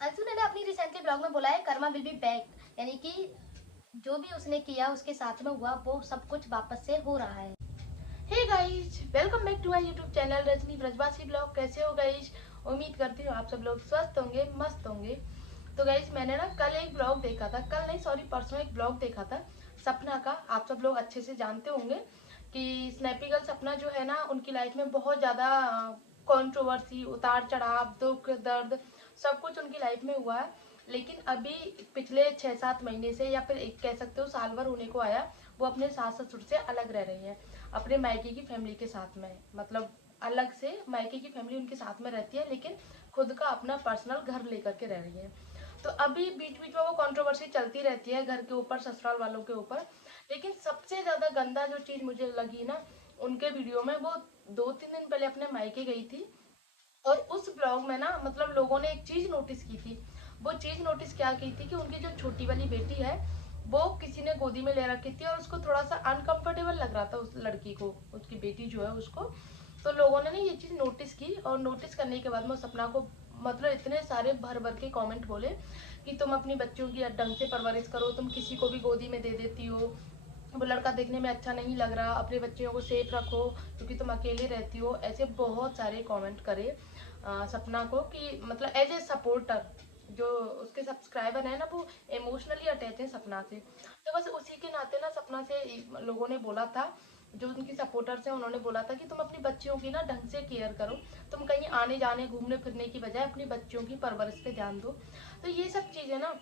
अंशु ने ना अपनी रिसेंटली ब्लॉग में बोला है कर्मा विल बी बैक, यानी कि जो भी उसने किया उसके साथ में हुआ वो सब कुछ वापस से हो रहा है। Hey guys, welcome back to my YouTube channel Rajni Brajwasi blog. कैसे हो गाइस? उम्मीद करती हूँ आप सब लोग स्वस्थ होंगे, मस्त होंगे। तो गाइस, मैंने ना कल एक ब्लॉग देखा था, कल नहीं सॉरी परसों एक ब्लॉग देखा था सपना का। आप सब लोग अच्छे से जानते होंगे कि स्नैपी गर्ल सपना जो है ना, उनकी लाइफ में बहुत ज़्यादा कंट्रोवर्सी, उतार चढ़ाव, दुख दर्द सब कुछ उनकी लाइफ में हुआ है। लेकिन अभी पिछले 6-7 महीने से, या फिर एक कह सकते हो साल भर होने को आया, वो अपने सास ससुर से अलग रह रही है, अपने मायके की फैमिली के साथ में। मतलब अलग से मायके की फैमिली उनके साथ में रहती है, लेकिन खुद का अपना पर्सनल घर लेकर के रह रही है। तो अभी बीच बीच में वो कंट्रोवर्सी चलती रहती है घर के ऊपर, ससुराल वालों के ऊपर। लेकिन सबसे ज्यादा गंदा जो चीज मुझे लगी ना उनके वीडियो में, वो 2-3 दिन पहले अपने मायके गई थी, और उस ब्लॉग में ना मतलब लोगों ने एक चीज नोटिस की थी। वो चीज नोटिस क्या की थी कि उनकी जो छोटी वाली बेटी है वो किसी ने गोदी में ले रखी थी, और उसको थोड़ा सा अनकंफर्टेबल लग रहा था उस लड़की को, उसकी बेटी जो है उसको। तो लोगों ने ना ये चीज नोटिस की, और नोटिस करने के बाद में सपना को मतलब इतने सारे भर भर के कमेंट बोले कि तुम अपनी बच्चों की ढंग से परवरिश करो, तुम किसी को भी गोदी में दे देती हो, वो लड़का देखने में अच्छा नहीं लग रहा, अपने बच्चियों को सेफ रखो क्योंकि तुम अकेले रहती हो। ऐसे बहुत सारे कमेंट करे सपना को, कि मतलब एज ए सपोर्टर जो उसके सब्सक्राइबर है ना, वो इमोशनली अटैच है सपना से। तो बस उसी के नाते ना सपना से लोगों ने बोला था, जो उनकी सपोर्टर्स हैं उन्होंने बोला था कि तुम अपनी बच्चियों की ना ढंग से केयर करो, तुम कहीं आने जाने घूमने फिरने की बजाय अपनी बच्चियों की परवरिश पे ध्यान दो। तो ये सब चीजें ना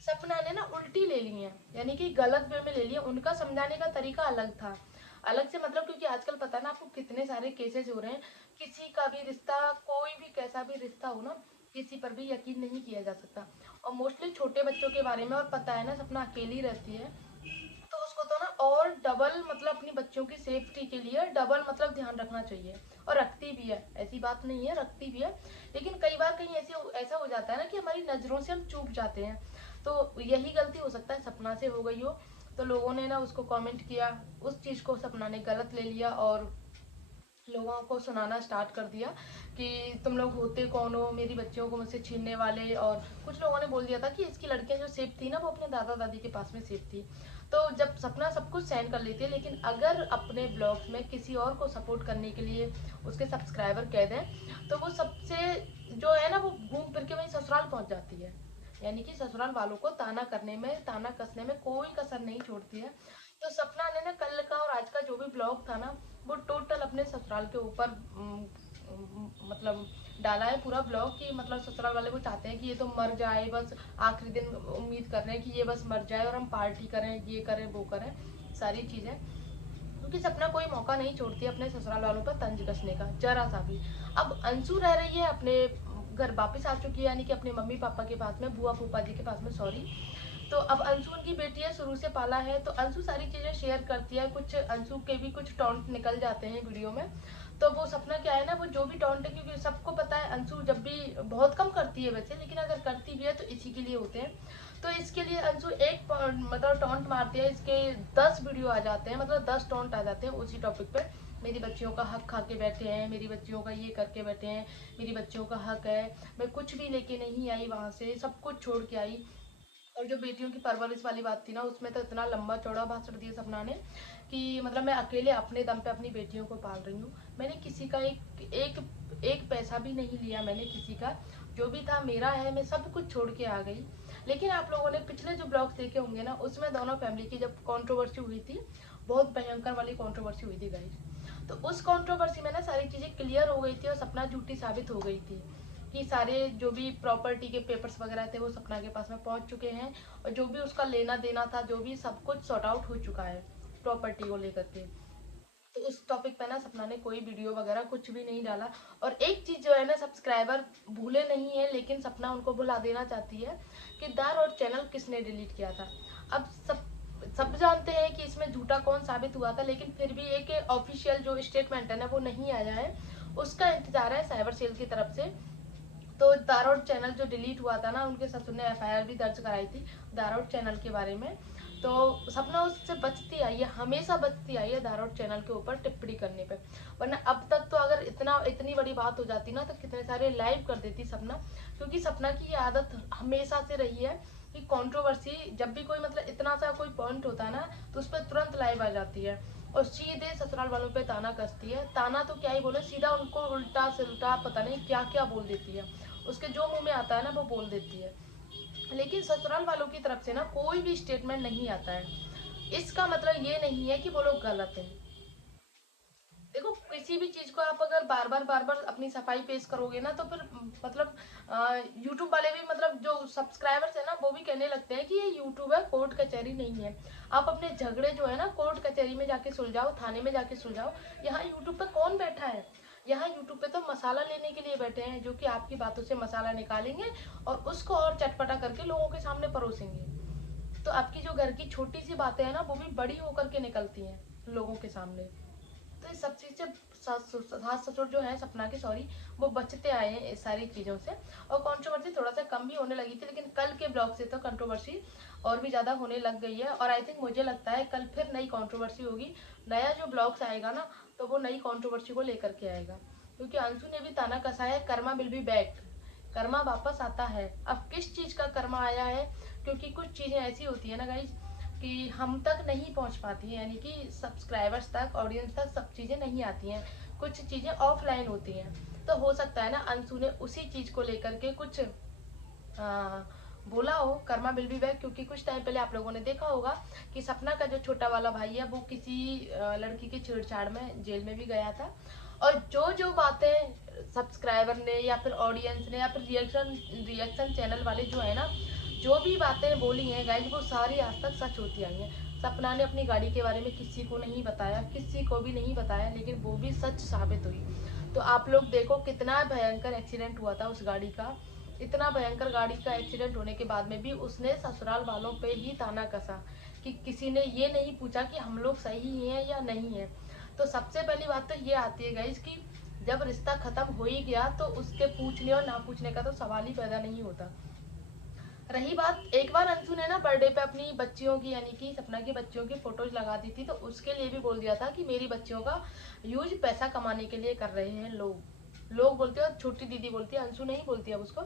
सपना ने ना उल्टी ले ली है, यानी कि गलत वे में ले लिया। उनका समझाने का तरीका अलग था, अलग से मतलब, क्योंकि आजकल पता है ना आपको कितने सारे केसेस हो रहे हैं, किसी का भी रिश्ता, कोई भी कैसा भी रिश्ता हो ना, किसी पर भी यकीन नहीं किया जा सकता। और मोस्टली छोटे बच्चों के बारे में, और पता है ना सपना अकेली रहती है, तो उसको तो ना और डबल मतलब अपनी बच्चों की सेफ्टी के लिए डबल मतलब ध्यान रखना चाहिए। और रखती भी है, ऐसी बात नहीं है, रखती भी है। लेकिन कई बार कहीं ऐसा हो जाता है ना कि हमारी नजरों से हम चूक जाते हैं। तो यही गलती हो सकता है सपना से हो गई हो। तो लोगों ने ना उसको कमेंट किया, उस चीज को सपना ने गलत ले लिया, और लोगों को सुनाना स्टार्ट कर दिया कि तुम लोग होते कौन हो, मेरी बच्चियों को मुझसे छीनने वाले। और कुछ लोगों ने बोल दिया था कि इसकी लड़कियां जो सेफ थी ना, वो अपने दादा दादी के पास में सेफ थी। तो जब सपना सब कुछ सहन कर लेती है, लेकिन अगर अपने ब्लॉग्स में किसी और को सपोर्ट करने के लिए उसके सब्सक्राइबर कह दें, तो वो सबसे जो है ना वो घूम फिर के वही ससुराल पहुंच जाती है। यानी कि ससुराल वालों को ताना करने में, ताना कसने में कोई कसर नहीं छोड़ती है। तो सपना ने ना कल का और आज का जो भी ब्लॉग था ना, वो टोटल अपने ससुराल के ऊपर मतलब डाला है पूरा ब्लॉग, कि मतलब ससुराल वाले वो चाहते हैं कि ये तो मर जाए, बस आखिरी दिन उम्मीद कर रहे हैं कि ये बस मर जाए और हम पार्टी करें, ये करें वो करें, सारी चीजें। क्योंकि सपना कोई मौका नहीं छोड़ती अपने ससुराल वालों पर तंज कसने का, जरा सा भी। अब अंशु रह रही है अपने घर, वापस आ चुकी है, यानी कि अपने मम्मी पापा के पास में, बुआ फूफा जी के पास में सॉरी। तो अब अंशु उनकी बेटी है, शुरू से पाला है, तो अंशु सारी चीजें शेयर करती है। कुछ अंशु के भी कुछ टॉन्ट निकल जाते हैं वीडियो में। तो वो सपना क्या है ना, वो जो भी टॉन्ट है, क्योंकि सबको पता है अंशु जब भी, बहुत कम करती है वैसे, लेकिन अगर करती भी है तो इसी के लिए होते हैं। तो इसके लिए अंशु एक मतलब टॉन्ट मारती है, इसके 10 वीडियो आ जाते हैं, मतलब 10 टॉन्ट आ जाते हैं उसी टॉपिक पे। मेरी बच्चियों का हक खा के बैठे हैं, मेरी बच्चियों का ये करके बैठे हैं, मेरी बच्चियों का हक है, मैं कुछ भी लेके नहीं आई वहां से, सब कुछ छोड़ के आई। और जो बेटियों की परवरिश वाली बात थी ना, उसमें तो इतना लंबा चौड़ा भाषण दिया सपना ने कि मतलब मैं अकेले अपने दम पे अपनी बेटियों को पाल रही हूँ, मैंने किसी का एक पैसा भी नहीं लिया, मैंने किसी का, जो भी था मेरा है, मैं सब कुछ छोड़ के आ गई। लेकिन आप लोगों ने पिछले जो ब्लॉग्स देखे होंगे ना, उसमें दोनों फैमिली की जब कंट्रोवर्सी हुई थी, बहुत भयंकर वाली कंट्रोवर्सी हुई थी गाइस। तो उस कंट्रोवर्सी में ना सारी चीजें क्लियर हो गई थी, और सपना झूठी साबित हो गई थी, कि सारे जो भी प्रॉपर्टी के पेपर्स वगैरह थे वो सपना के पास में पहुंच चुके हैं, और जो भी उसका लेना देना था, जो भी सब कुछ सॉर्ट आउट हो चुका है प्रॉपर्टी को लेकर के। तो उस टॉपिक पे ना सपना ने कोई वीडियो वगैरह कुछ भी नहीं डाला। और एक चीज जो है ना, सब्सक्राइबर भूले नहीं है, लेकिन सपना उनको भुला देना चाहती है, कि दार और चैनल किसने डिलीट किया था। अब सब जानते हैं कि इसमें झूठा कौन साबित हुआ था, लेकिन फिर भी एक ऑफिशियल जो स्टेटमेंट है ना, वो नहीं आया है, उसका इंतजार है साइबर सेल की तरफ से। तो दारोड चैनल जो डिलीट हुआ था ना, उनके ससुर ने एफआईआर भी दर्ज कराई थी दारोड चैनल के बारे में। तो सपना उससे बचती आई है, हमेशा बचती आई है धारावाहिक चैनल के ऊपर टिप्पणी करने पे। वरना अब तक तो अगर इतनी बड़ी बात हो जाती ना तो कितने सारे लाइव कर देती सपना, क्योंकि सपना की ये आदत हमेशा से रही है कि कंट्रोवर्सी जब भी कोई मतलब इतना सा कोई पॉइंट होता है ना तो उस पर तुरंत लाइव आ जाती है और सीधे ससुराल वालों पे ताना कसती है। ताना तो क्या ही बोले, सीधा उनको उल्टा सिल्टा पता नहीं क्या क्या बोल देती है, उसके जो मुंह में आता है ना वो बोल देती है। लेकिन ससुराल वालों की तरफ से ना कोई भी स्टेटमेंट नहीं आता है। इसका मतलब ये नहीं है कि वो लोग गलत हैं। देखो किसी भी चीज को आप अगर बार बार अपनी सफाई पेश करोगे ना तो फिर मतलब यूट्यूब वाले भी मतलब जो सब्सक्राइबर्स है ना वो भी कहने लगते हैं कि ये यूट्यूब है, कोर्ट कचहरी नहीं है। आप अपने झगड़े जो है ना कोर्ट कचहरी में जाके सुलझाओ, थाने में जाके सुलझाओ। यहाँ यूट्यूब पे कौन बैठा है? यहाँ यूट्यूब पे तो मसाला लेने के लिए बैठे हैं, जो कि आपकी बातों से मसाला निकालेंगे और उसको और चटपटा करके लोगों के सामने परोसेंगे। तो आपकी जो घर की छोटी सी बातें हैं ना वो भी बड़ी होकर के निकलती हैं लोगों के सामने। तो इस सब चीज से सास ससुर जो है सपना के, सॉरी, वो बचते आए हैं इस सारी चीजों से। और कंट्रोवर्सी थोड़ा सा कम भी होने लगी थी, लेकिन कल के ब्लॉग से तो कंट्रोवर्सी और भी ज्यादा होने लग गई है। और आई थिंक मुझे लगता है कल फिर नई कंट्रोवर्सी होगी। नया जो ब्लॉग्स आएगा ना तो वो नई कंट्रोवर्सी को लेकर के आएगा, क्योंकि अंशु ने भी ताना कसा है Karma will be back, Karma वापस आता है। अब किस चीज का कर्मा आया है, क्योंकि कुछ चीजें ऐसी होती है ना गाइज कि हम तक नहीं पहुंच पाती है, यानी कि सब्सक्राइबर्स तक, ऑडियंस तक सब चीजें नहीं आती हैं, कुछ चीजें ऑफलाइन होती हैं। तो हो सकता है ना अंशु ने उसी चीज को लेकर के कुछ बोला हो, कर्मा विल बी बैक। क्योंकि कुछ टाइम पहले आप लोगों ने देखा होगा कि सपना का जो छोटा वाला भाई है वो किसी लड़की की छेड़छाड़ में जेल में भी गया था। और जो जो बातें सब्सक्राइबर ने या फिर ऑडियंस ने या फिर रिएक्शन चैनल वाले जो है ना जो भी बातें बोली हैं गाइज वो सारी आज तक सच होती आई हैं। सपना ने अपनी गाड़ी के बारे में किसी को नहीं बताया, किसी को भी नहीं बताया, लेकिन वो भी सच साबित हुई। तो आप लोग देखो कितना भयंकर एक्सीडेंट हुआ था उस गाड़ी का। इतना भयंकर गाड़ी का एक्सीडेंट होने के बाद में भी उसने ससुराल वालों पे ही ताना कसा कि किसी ने ये नहीं पूछा कि हम लोग सही हैं या नहीं है। तो सबसे पहली बात तो ये आती है गाइज कि जब रिश्ता खत्म हो ही गया तो उसके पूछने और ना पूछने का तो सवाल ही पैदा नहीं होता। रही बात, एक बार अंशु ने ना बर्थडे पे अपनी बच्चियों की यानी कि सपना की बच्चियों की फोटोज लगा दी थी, तो उसके लिए भी बोल दिया था कि मेरी बच्चियों का यूज पैसा कमाने के लिए कर रहे हैं लोग बोलते हैं, छोटी दीदी बोलती है, अंशु नहीं बोलती अब उसको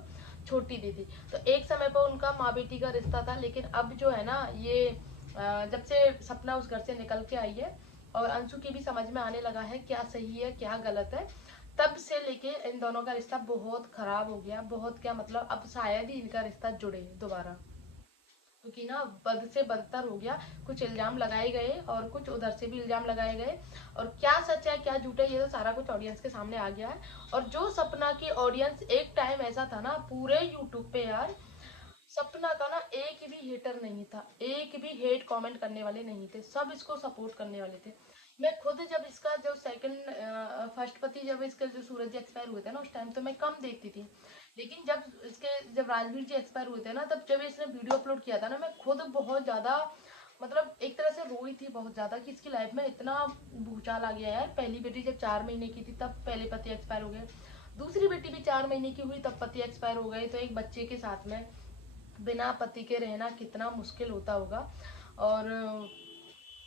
छोटी दीदी। तो एक समय पर उनका माँ बेटी का रिश्ता था, लेकिन अब जो है ना ये जब से सपना उस घर से निकल के आई है और अंशु की भी समझ में आने लगा है क्या सही है क्या गलत है, तब से लेके इन दोनों का रिश्ता बहुत खराब हो गया। बहुत क्या मतलब अब शायद ही इनका रिश्ता जुड़े दोबारा, क्योंकि ना बद से बदतर हो गया। कुछ इल्जाम लगाए गए और कुछ उधर से भी इल्जाम लगाए गए, और क्या सच है क्या झूठ है ये तो सारा कुछ ऑडियंस के सामने आ गया है। और जो सपना की ऑडियंस एक टाइम ऐसा था ना पूरे यूट्यूब पे यार, सपना का ना एक भी हेटर नहीं था, एक भी हेट कमेंट करने वाले नहीं थे, सब इसको सपोर्ट करने वाले थे। मैं खुद जब इसका जो सेकंड फर्स्ट पति जब इसके जो सूरज जी एक्सपायर हुए थे ना उस टाइम तो मैं कम देखती थी, लेकिन जब राजवीर जी एक्सपायर हुए थे ना तब जब इसने वीडियो अपलोड किया था ना मैं खुद बहुत ज्यादा मतलब एक तरह से रोई थी बहुत ज्यादा कि इसकी लाइफ में इतना भूचाल आ गया यार। पहली बेटी जब 4 महीने की थी तब पहले पति एक्सपायर हो गए, दूसरी बेटी भी 4 महीने की हुई तब पति एक्सपायर हो गए। तो एक बच्चे के साथ में बिना पति के रहना कितना मुश्किल होता होगा। और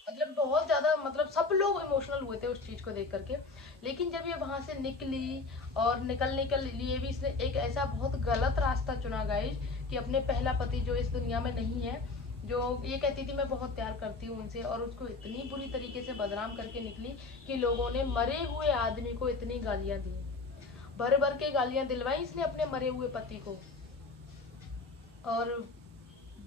मतलब बहुत ज्यादा मतलब सब लोग इमोशनल हुए थे उस चीज को देख करके। लेकिन जब ये वहां से निकली और निकलने के लिए भी इसने एक ऐसा बहुत गलत रास्ता चुना गाइस कि अपने पहला पति जो इस दुनिया में नहीं है, जो ये कहती थी मैं बहुत प्यार करती हूँ उनसे, और उसको इतनी बुरी तरीके से बदनाम करके निकली कि लोगों ने मरे हुए आदमी को इतनी गालियां दी, भर भर के गालियां दिलवाई इसने अपने मरे हुए पति को। और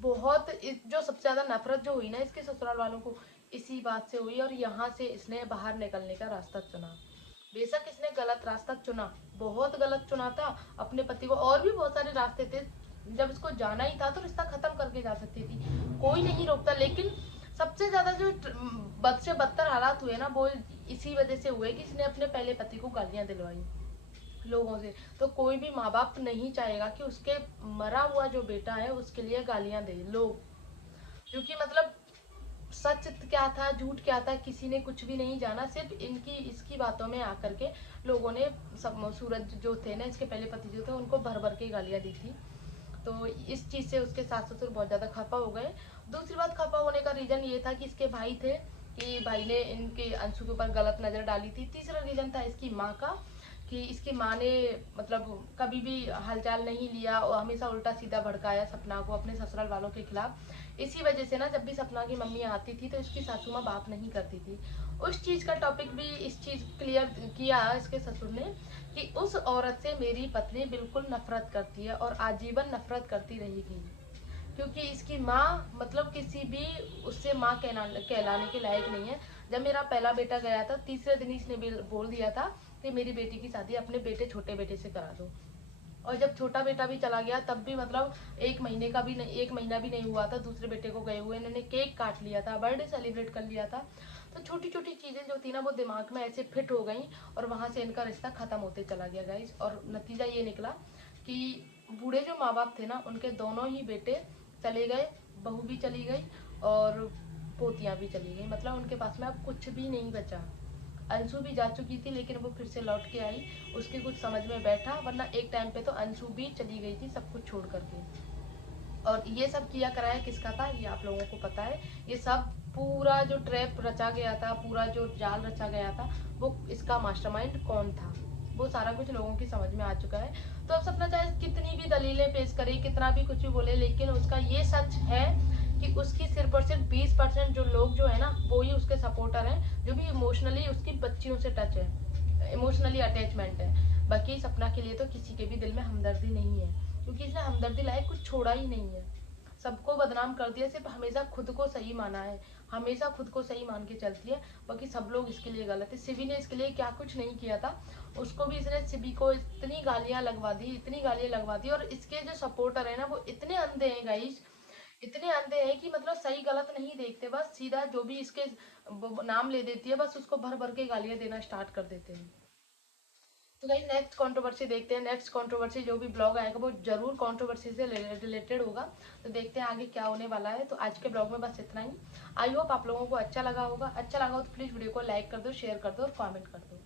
बहुत जो सबसे ज्यादा नफरत जो हुई ना इसके ससुराल वालों को इसी बात से हुई, और यहाँ से इसने बाहर निकलने का रास्ता चुना। बेशक इसने गलत रास्ता चुना, बहुत गलत चुना था अपने पति को, और भी बहुत सारे रास्ते थे। जब इसको जाना ही था तो रिश्ता खत्म करके जा सकती थी, कोई नहीं रोकता। लेकिन सबसे ज्यादा जो बद से बदतर हालात हुए ना वो इसी वजह से हुए कि इसने अपने पहले पति को गालियां दिलवाई लोगों से। तो कोई भी माँ बाप नहीं चाहेगा कि उसके मरा हुआ जो बेटा है उसके लिए गालियां दे लोग, क्योंकि मतलब सच क्या था झूठ क्या था किसी ने कुछ भी नहीं जाना, सिर्फ इनकी इसकी बातों में आकर के लोगों ने सब सूरज जो थे ना इसके पहले पति जो थे उनको भर भर के गालियां दी थी। तो इस चीज़ से उसके सास ससुर बहुत ज़्यादा खफा हो गए। दूसरी बात, खफा होने का रीज़न ये था कि इसके भाई थे, कि भाई ने इनके अंशु के ऊपर गलत नज़र डाली थी। तीसरा रीज़न था इसकी माँ का, कि इसकी माँ ने मतलब कभी भी हालचाल नहीं लिया और हमेशा उल्टा सीधा भड़काया सपना को अपने ससुराल वालों के खिलाफ। इसी वजह से ना जब भी सपना की मम्मी आती थी तो इसकी सासू माँ बात नहीं करती थी। उस चीज़ का टॉपिक भी इस चीज़ क्लियर किया इसके ससुर ने कि उस औरत से मेरी पत्नी बिल्कुल नफरत करती है और आजीवन नफरत करती रहेगी, क्योंकि इसकी माँ मतलब किसी भी उससे माँ कहलाने के लायक नहीं है। जब मेरा पहला बेटा गया था, तीसरे दिन इसने बोल दिया था कि मेरी बेटी की शादी अपने छोटे बेटे से करा दो। और जब छोटा बेटा भी चला गया तब भी मतलब 1 महीना भी नहीं हुआ था दूसरे बेटे को गए हुए, इन्होंने केक काट लिया था, बर्थडे सेलिब्रेट कर लिया था। तो छोटी छोटी चीजें जो थी ना वो दिमाग में ऐसे फिट हो गई और वहां से इनका रिश्ता खत्म होते चला गया गाइस। और नतीजा ये निकला कि बूढ़े जो माँ बाप थे ना उनके दोनों ही बेटे चले गए, बहू भी चली गई और पोतियां भी चली गई, मतलब उनके पास में अब कुछ भी नहीं बचा। अंशु भी जा चुकी थी लेकिन वो फिर से लौट के आई, उसके कुछ समझ में बैठा, वरना एक टाइम पे तो अंशु भी चली गई थी सब कुछ छोड़ करके। और ये सब किया कराया किसका था ये आप लोगों को पता है। ये सब पूरा जो ट्रैप रचा गया था, पूरा जो जाल रचा गया था, वो इसका मास्टरमाइंड कौन था वो सारा कुछ लोगों की समझ में आ चुका है। तो अब सपना चाहे कितनी भी दलीलें पेश करे, कितना भी कुछ भी बोले, लेकिन उसका ये सच है कि उसकी सिर्फ और सिर्फ 20% जो लोग जो है ना वो ही उसके सपोर्टर हैं, जो भी इमोशनली उसकी बच्चियों से टच है, इमोशनली अटैचमेंट है। बाकी सपना के लिए तो किसी के भी दिल में हमदर्दी नहीं है, क्योंकि इसने हमदर्दी लायक कुछ छोड़ा ही नहीं है, सबको बदनाम कर दिया, सिर्फ हमेशा खुद को सही माना है, हमेशा खुद को सही मान के चलती है, बाकी सब लोग इसके लिए गलत है। शिवी ने इसके लिए क्या कुछ नहीं किया था, उसको भी इसने शिवी को इतनी गालियां लगवा दी, इतनी गालियां लगवा दी। और इसके जो सपोर्टर है ना वो इतने अंधे हैं गाइस, इतने अंधे हैं कि मतलब सही गलत नहीं देखते, बस सीधा जो भी इसके नाम ले देती है बस उसको भर भर के गालियां देना स्टार्ट कर देते हैं। तो गाइस नेक्स्ट कंट्रोवर्सी देखते हैं। नेक्स्ट कंट्रोवर्सी जो भी ब्लॉग आएगा वो जरूर कंट्रोवर्सी से रिलेटेड होगा, तो देखते हैं आगे क्या होने वाला है। तो आज के ब्लॉग में बस इतना ही। आई होप आप लोगों को अच्छा लगा होगा। अच्छा लगा हो तो प्लीज वीडियो को लाइक कर दो, शेयर कर दो और कमेंट कर दो।